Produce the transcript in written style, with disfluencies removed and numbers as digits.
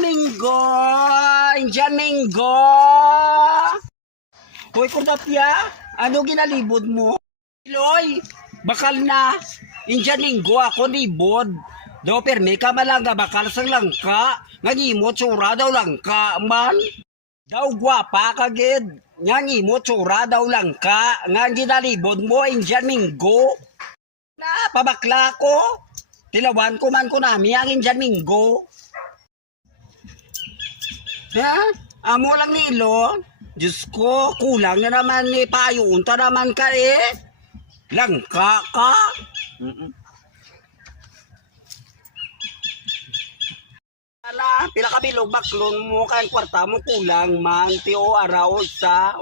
Minggo! Indian Minggo! Hoy, kumapya, ano ginalibod mo? Iloy, bakal na. Indian Minggo ako libod. Do permi ka malanga bakal sang langka. Ngangimo tsura daw langka man. Daw gwapa kagid. Ngangimo tsura daw langka. Nga ginalibod mo, Indian Minggo. Na, pabakla ko. Tilawan ko man ko nami ang Indian Minggo. Ha? Amo lang ni Ilo. Diyos ko, kulang na naman ni payunta naman ka eh. Langka ka. Ala, pila ka bilog baklon mo kay kwarta mo kulang man ti o araw sa